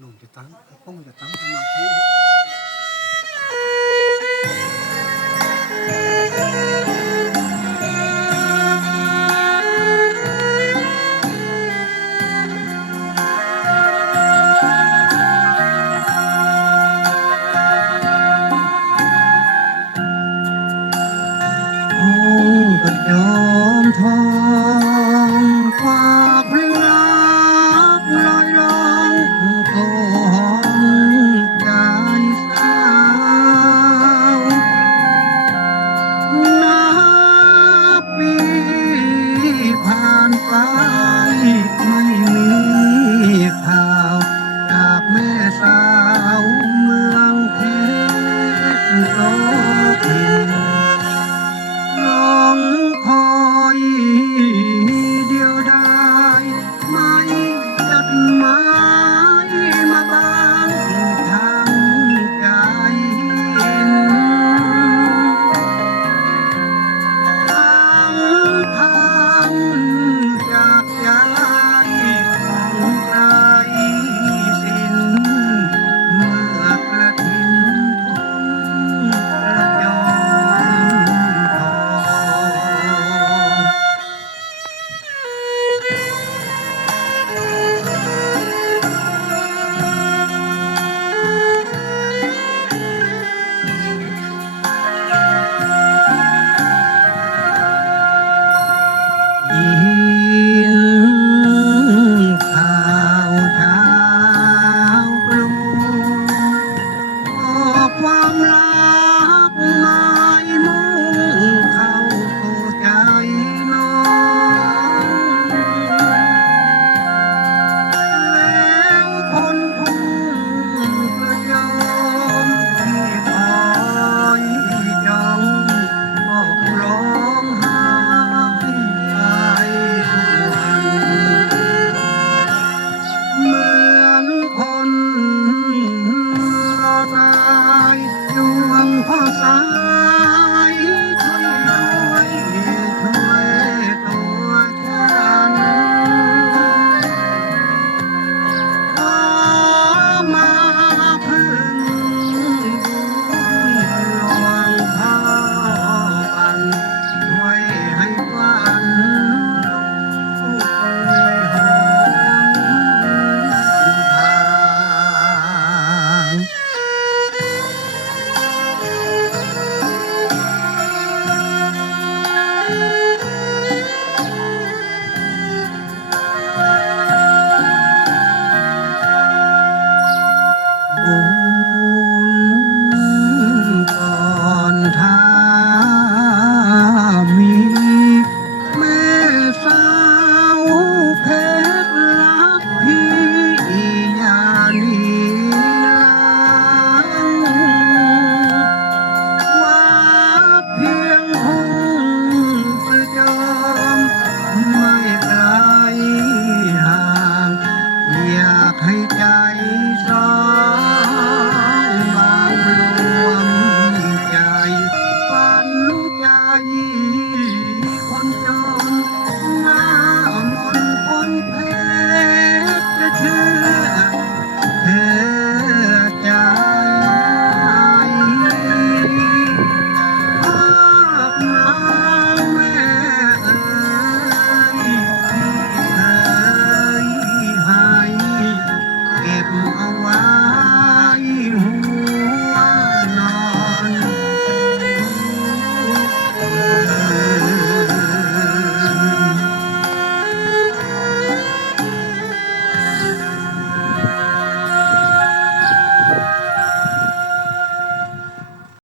หนุ่มจะตั้งป้องจะตั้งสมาธิ ก็ยอมทองฝากเพลงรักลอยลองโกหอมใจสาวนับปีผ่านไปไม่มีข่าวจากแม่สาวเมืองเพชรโสพิน น้องคอยเดียวดายไม่จดหมายมาบางทางใจทางทางจากใจของใจสิ้นเมื่อกระถิ่นทุ่งกระจรทอง ยินข่าวเช้ากรุงบอกความรักหมายมุ่งเข้าสู่ใจน้องแล้วคนทุ่งกระยอมที่คอยจองบอกร้องไห้ไปทุกวัน เหมือนคนรอตายดวงพ่อสายช่วยด้วยช่วยตัวฉันขอมาพึ่งบุญหลวงพ่อปันช่วยให้ฝันลูกเลยหนทาง บุญก่อนถ้ามีแม่สาวเพชรรักพี่อย่าหนีหลังว่าเพียงทุ่งประจอมไม่ไกลห่างอยากให้ใจสอง